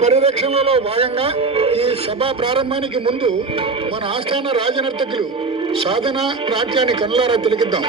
పరిరక్షణలో భాగంగా ఈ సభ ప్రారంభానికి ముందు మన ఆస్థాన రాజనర్తకులు సాధన నాట్యాన్ని కనులారా తిలకిద్దాం.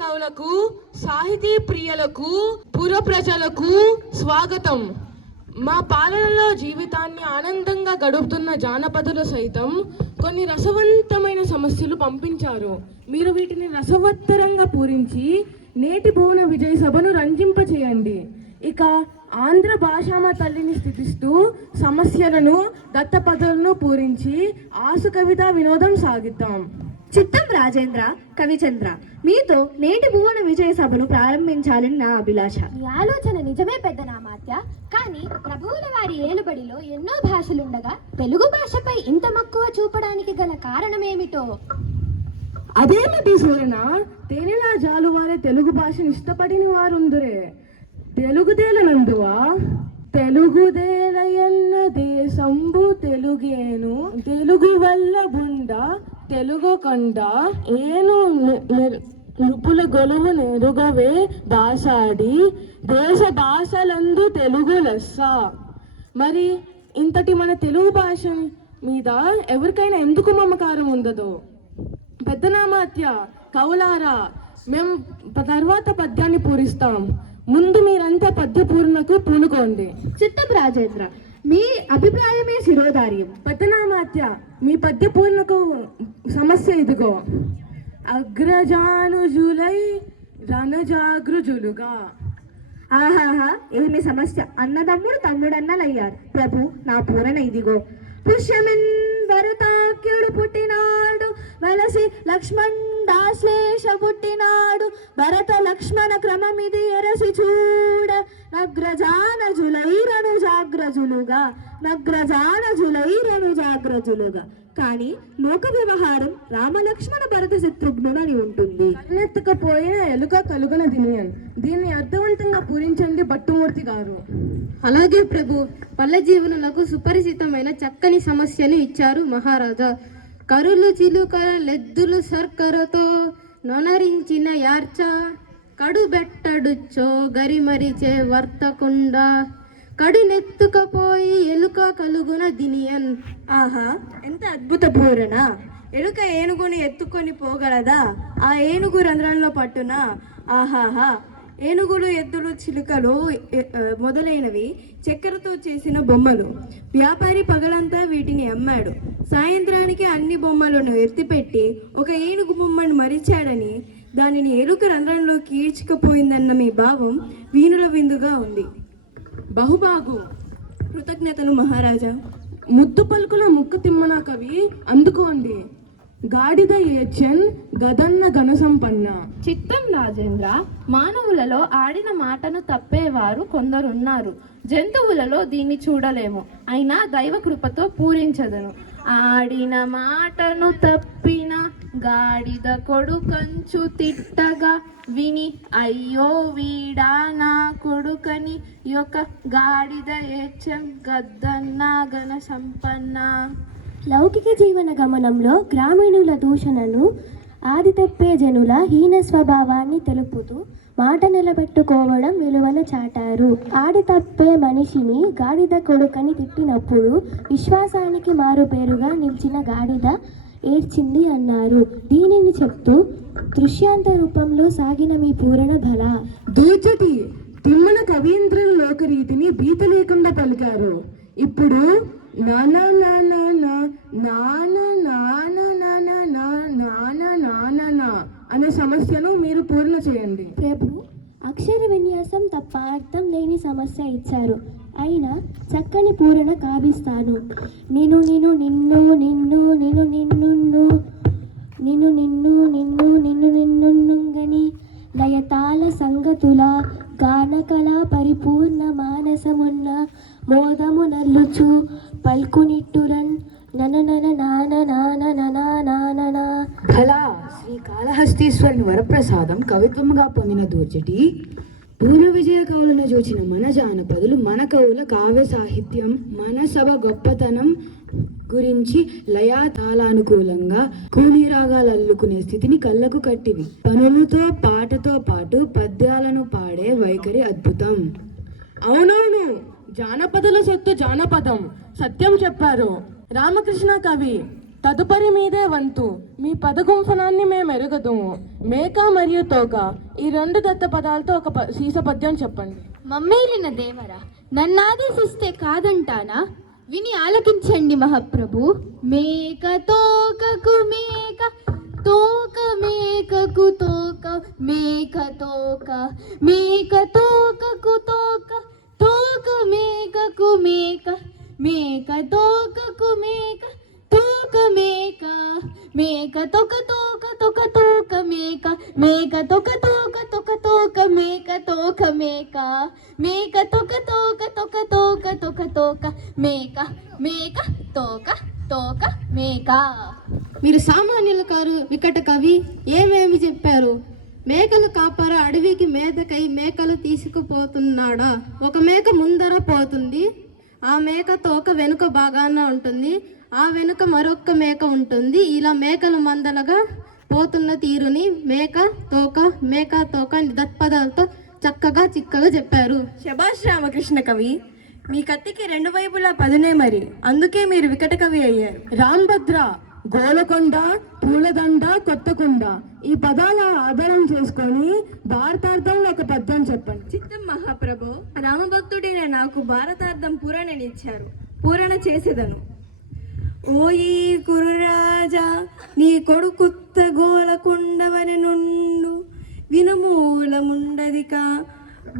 కవులకు, సాహితీ ప్రియులకు, పుర ప్రజలకు స్వాగతం. మా పాలనలో జీవితాన్ని ఆనందంగా గడుపుతున్న జానపదులు సైతం కొన్ని రసవంతమైన సమస్యలు పంపించారు. మీరు వీటిని రసవత్తరంగా పూరించి నేటి భువన విజయ సభను రంజింపచేయండి. ఇక ఆంధ్ర భాషామ తల్లిని స్థితిస్తూ సమస్యలను, దత్తపదులను పూరించి ఆసు కవిత వినోదం సాగిద్దాం. చిత్తం రాజేంద్ర, కవిచంద్ర, మీతో నేటి భువన విజయ సభను ప్రారంభించాలని నా అభిలాష. ఈ ఆలోచన నిజమే పెద్ద నామాత్య. కానీ ప్రభువుల వారి ఏలుబడిలో ఎన్నో భాషలుండగా తెలుగు భాషపై ఇంత మక్కువ చూపడానికి గల కారణమేమిటో? అదేమిటి సూరణ, తేనెలా జాలువారే తెలుగు భాషను ఇష్టపడిన వారుందురే. తెలుగుదేలనందువా? తెలుగుదేలయన్న దేశంబు తెలుగేను, తెలుగు వల్ల బుండ తెలుగు కొండ ఏను నృపుల గొలువు నెరుగవే భాషాడి దేశ భాషలందు తెలుగు లెస్స. మరి ఇంతటి మన తెలుగు భాష మీద ఎవరికైనా ఎందుకు మమకారం ఉండదో? పెద్దనామాత్య, కవులారా, మేము తర్వాత పద్యాన్ని పూరిస్తాం. ముందు మీరంతా పద్య పూర్ణకు పూనుకోండి. చిత్తం రాజేంద్ర, మీ అభిప్రాయమే శిరోధార్యం. పెద్దనామాత్య, మీ పద్య పూర్ణకు సమస్య ఇదిగో. అగ్రజానుజులై రణజాగృజులుగా. ఆహాహా, ఏమి సమస్య! అన్నదమ్ముడు తమ్ముడన్నలయ్యారు. ప్రభు, నా పూరణ ఇదిగో. పుష్యమిన్ భరతాఖ్యుడు పుట్టినాడు, వెలసి లక్ష్మణ్ దాశ్లేష పుట్టినాడు. భరత లక్ష్మణ క్రమమిది ఎరసి చూడ, నగ్రజానజులైరను జాగ్రజులుగా, నగ్రజానజులైరను జాగ్రజులుగా. కానీ లోక వ్యవహారం రామలక్ష్మణ భరత శత్రుఘ్నుడని ఉంటుంది. కన్నెత్తకపోయిన ఎలుక కలుగన దినియన్. దీన్ని అర్థవంతంగా పూరించండి భట్టుమూర్తి గారు. అలాగే ప్రభు. పల్లె జీవనులకు సుపరిచితమైన చక్కని సమస్యను ఇచ్చారు మహారాజా. కరులు చిలుకల లెద్దులు సర్కరతో నొనరించిన యార్చ, కడుబెట్టడుచ్చో గరిమరిచే వర్తకుండా, కడునెత్తుకపోయి ఎలుక కలుగున దినియన్. ఆహా, ఎంత అద్భుత పూరణ! ఎలుక ఏనుగుని ఎత్తుకొని పోగలదా? ఆ ఏనుగు రంధ్రంలో పట్టున. ఆహాహా! ఏనుగులు, ఎద్దులు, చిలుకలు మొదలైనవి చక్కెరతో చేసిన బొమ్మలు. వ్యాపారి పగలంతా వీటిని అమ్మాడు. సాయంత్రానికి అన్ని బొమ్మలను ఎత్తిపెట్టి ఒక ఏనుగు బొమ్మను మరిచాడని దానిని ఎలుక రంధ్రంలోకి ఈడ్చుకుపోయిందన్న మీ భావం వీణుల విందుగా ఉంది. బహుబాగు. కృతజ్ఞతలు మహారాజా. ముద్దు పలుకుల ముక్కు తిమ్మన కవి అందుకోండి. గాడిద ఏచన్ గదన్న ఘనసంపన్న. చిత్తం రాజేంద్ర, మానవులలో ఆడిన మాటను తప్పేవారు కొందరున్నారు. జంతువులలో దీన్ని చూడలేము. అయినా దైవ కృపతో పూరించదను. ఆడిన మాటను తప్పిన గాడిద కొడుకంచు తిట్టగా విని, అయ్యో వీడా నా కొడుకని యొక్క గాడిద ఏచం గద్దన్న ఘన సంపన్న. లౌకిక జీవన గమనంలో గ్రామీణుల దూషణను, ఆది తప్పే జనుల హీన స్వభావాన్ని తెలుపుతూ మాట నిలబెట్టుకోవడం విలువను చాటారు. ఆడి తప్పే మనిషిని గాడిద కొడుకని తిట్టినప్పుడు విశ్వాసానికి మారుపేరుగా నిలిచిన గాడిద ఏడ్చింది అన్నారు. దీనిని చెప్తూ దృశ్యాంత రూపంలో సాగిన మీ పూరణ బల. దూచటి తిమ్మన కవీంద్రుల లోకరీతిని బీత లేకుండా పలికారు. ఇప్పుడు నానా నానా నానా నానా నానా నానా నానా అనే సమస్యను మీరు పూర్ణ చేయండి. ప్రభు, అక్షర విన్యాసం తప్ప అర్థం లేని సమస్య ఇచ్చారు. అయిన చక్కని పూరణ కావిస్తాను. నిన్ను నిన్ను నిన్ను నిన్ను నిన్ను నిన్ను నిన్ను నిన్ను నిన్ను నిన్ను నిన్నుంగని లయతాల సంగతుల గానకళ పరిపూర్ణ మానసమున్న మోదము నల్లుచు పల్కునిట్టురన్ కళా శ్రీ కాళహస్తీశ్వరుని వరప్రసాదం కవిత్వముగా పొందిన దూర్జటి పూర్వ విజయ కవులను చూచిన మన జానపదులు మన కవుల కావ్య సాహిత్యం మన సభ గొప్పతనం గురించి లయా తాళానుకూలంగా కూలీ రాగాలు అల్లుకునే స్థితిని కళ్ళకు కట్టివి. పనులతో పాటతో పాటు పద్యాలను పాడే వైఖరి అద్భుతం. అవునవును, జానపదుల సొత్తు జానపదం. సత్యం చెప్పారు రామకృష్ణ కవి. తదుపరి మీదే వంతు. మీ పదగుంఫనాన్ని మేము ఎరుగదుము. మేక మరియు తోక ఈ రెండు దత్త పదాలతో ఒక సీస పద్యం చెప్పండి. మమ్మేలిన దేవరా, నన్నాదేశిస్తే కాదంటానా? విని ఆలకించండి మహాప్రభు. మేక తోకకు మేక, తోక మేకకు తోక, మేక తోక, మేక తోకకు తోక, తోక మేకకు మేక, మేక తోకకు మేక, తోక మేక, మేక తోక తోక తోక తోక మేక, మేక తోక తోక తోక తోక మేక, తోక మేక, మేక తోక తోక తోక తోక తోక తోక మేక, మేక తోక తోక మేక. మీరు సామాన్యులు కారు వికట కవి. ఏమేమి చెప్పారు? మేకలు కాపర అడవికి మేతకై మేకలు తీసుకుపోతున్నాడా? ఒక మేక ముందర పోతుంది, ఆ మేక తోక వెనుక బాగాన ఉంటుంది, ఆ వెనుక మరొక మేక ఉంటుంది. ఇలా మేకలు మందలుగా పోతున్న తీరుని మేక తోక దత్పదాలతో చక్కగా చిక్కగా చెప్పారు. శభాష్ రామకృష్ణ కవి. మీ కత్తికి రెండు వైపులా పదునే మరి, అందుకే మీరు వికట కవి అయ్యారు. రాంభద్ర, గోలకొండ, పూలదండ, కొత్తకొండ ఈ పదాల ఆధారం చేసుకొని భారతార్థంలో ఒక పద్యం చెప్పండి. చిత్తం మహాప్రభు, రామభక్తుడైన నాకు భారతార్థం పూరణనిచ్చారు, పూరణ చేసేదను. ఓయి కురురాజా, నీ కొడుకుత్త గోలకొండవని నుండు వినుమూలముండదిక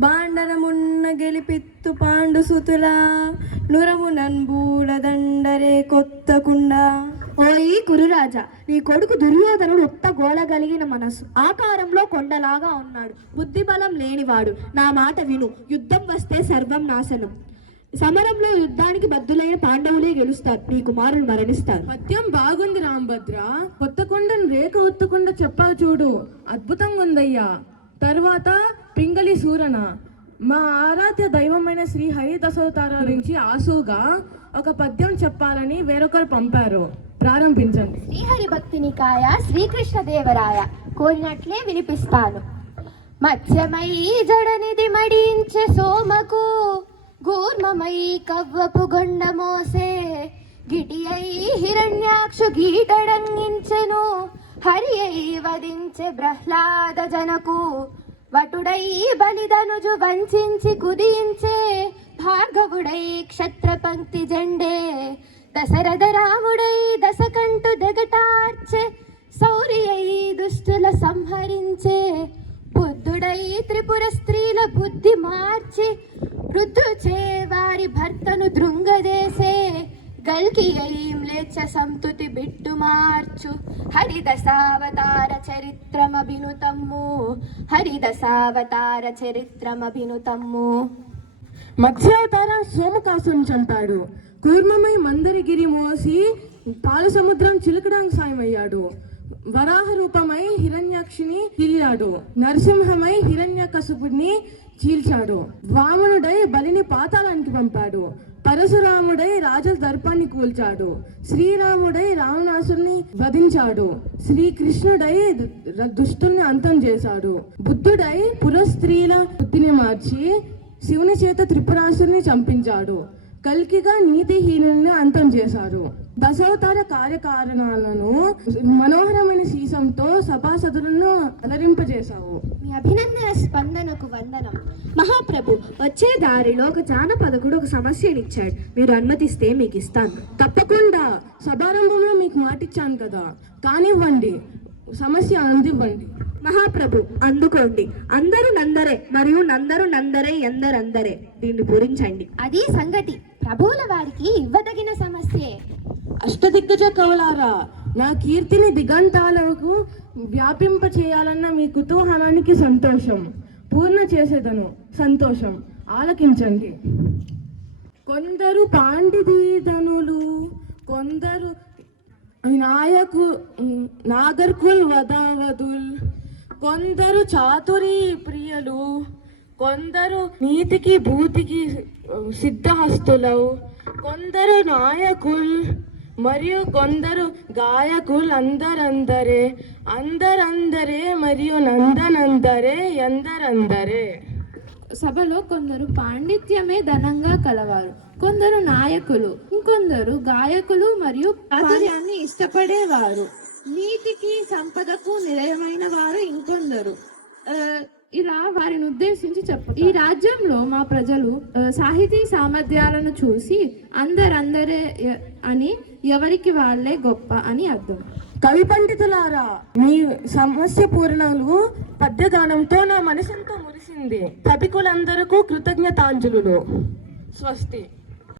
బాండనమున్న గెలిపిత్తు పాండు సుతులా నురము నంబూల దండరే కొత్తకుండ. ఓయి కురురాజా, నీ కొడుకు దుర్యోధనుడు ఉత్త గోలగలిగిన మనసు, ఆకారంలో కొండలాగా ఉన్నాడు, బుద్ధి బలం లేనివాడు. నా మాట విను, యుద్ధం వస్తే సర్వం నాశనం. సమరంలో యుద్ధానికి బద్దులైన పాండవులే గెలుస్తారు, నీ కుమారులు మరణిస్తారు. పద్యం బాగుంది రాంభద్ర. కొత్తకొండను రేఖ ఒత్తకుండా చెప్పావు చూడు, అద్భుతంగా ఉందయ్యా. తర్వాత పింగళి సూరణ, మా ఆరాధ్య దైవమైన శ్రీ హరి దశావతారాల నుంచి ఆసుగా ఒక పద్యం చెప్పాలని వేరొకరు పంపారు. ప్రారంభించండి. శ్రీహరి భక్తిని కాయ శ్రీకృష్ణదేవరాయ కోరినట్లే వినిపిస్తాను. మత్స్యమై జడనిది మడించే సోమకు, గూర్మమై కవ్వపు గొండ మోసే, గిటి అయి హిరణ్యాక్షు గీటడంగించెను, హరి అయి వధించే ప్రహ్లాద జనకు, వటుడై బలిదనుజు వంచించి కుదించే, భార్గవుడై క్షత్ర పంక్తి జెండే, దశరథ రాముడై దశకంఠు దెగటార్చే, శౌరి అయి దుష్టుల సంహరించే, బుద్ధుడై త్రిపుర స్త్రీల బుద్ధి మార్చి, వృద్ధుచే వారి భర్తను దృంగజేసే, గల్కి అయి మ్లేచ్ఛ సంతుతి బిట్టు మార్చు, హరిదశావతార చరిత్రమభినుతమ్ము, హరిదశావతార చరిత్రమభినుతమ్ము. మత్స్యావతార సోమకాసుని చంపాడు. కూర్మమై మందరగిరి మోసి పాలు సముద్రం చిలుకడానికి సాయమయ్యాడు. వరాహ రూపమై హిరణ్యాక్షిని చీల్చాడు. నరసింహమై హిరణ్యకశిపుడిని చీల్చాడు. వామనుడై బలిని పాతాళానికి పంపాడు. పరశురాముడై రాజుల దర్పాన్ని కూల్చాడు. శ్రీరాముడై రావణాసుని వధించాడు. శ్రీకృష్ణుడై దుష్టుల్ని అంతం చేశాడు. బుద్ధుడై పురస్త్రీల బుద్ధిని మార్చి శివుని చేత త్రిపురాసుని చంపించాడు. కల్కిగా నీతిహీనుల్ని అంతం చేశారు. దశావతార కార్యకారణాలను మనోహరమైన సీసంతో సభాసదులను అలరింపజేశావు. మీ అభినందన స్పందనకు వందనం. మహాప్రభు, వచ్చే దారిలో ఒక జానపదకుడు ఒక సమస్యనిచ్చాడు, మీరు అనుమతిస్తే మీకు ఇస్తాను. తప్పకుండా, సభారంభంలో మీకు మాటిచ్చాను కదా, కానివ్వండి, సమస్య అందివ్వండి. మహాప్రభు అందుకోండి. అందరూ నందరే మరియు నందరు నందరే ఎందరందరే. దీన్ని పూరించండి. అది సంగతి. ప్రభువుల వారికి ఇవ్వదగిన సమస్యే. అష్టదిగ్గజ కవులారా, నా కీర్తిని దిగంతాలకు వ్యాపింప చేయాలన్న మీ కుతూహలానికి సంతోషం. పూర్ణ చేసేదను సంతోషం. ఆలకించండి. కొందరు పాండితీధనులు, కొందరు నాగర్కుల్ వదావదుల్, కొందరు చాతురీ ప్రియులు, కొందరు నీతికి భూతికి సిద్ధహస్తులు, కొందరు నాయకుల్ మరియు కొందరు గాయకుల్. అందరందరే అందరందరే మరియు నందనందరే ఎందరందరే. సభలో కొందరు పాండిత్యమే ధనంగా కలవారు, కొందరు నాయకులు, ఇంకొందరు గాయకులు మరియు చాతుర్యాన్ని ఇష్టపడేవారు, నీతికి సంపదకు నిలయమైన వారు ఇంకొందరు. ఇలా వారిని ఉద్దేశించి ఈ రాజ్యంలో మా ప్రజలు సాహితీ సామర్థ్యాలను చూసి అందరందరే అని ఎవరికి వాళ్ళే గొప్ప అని అర్థం. కవి పండితులారా, మీ సమస్య పూర్ణాలు పద్యగానంతో నా మనసెంతో మురిసింది. కవికులందరకు కృతజ్ఞతాంజలులు. స్వస్తి.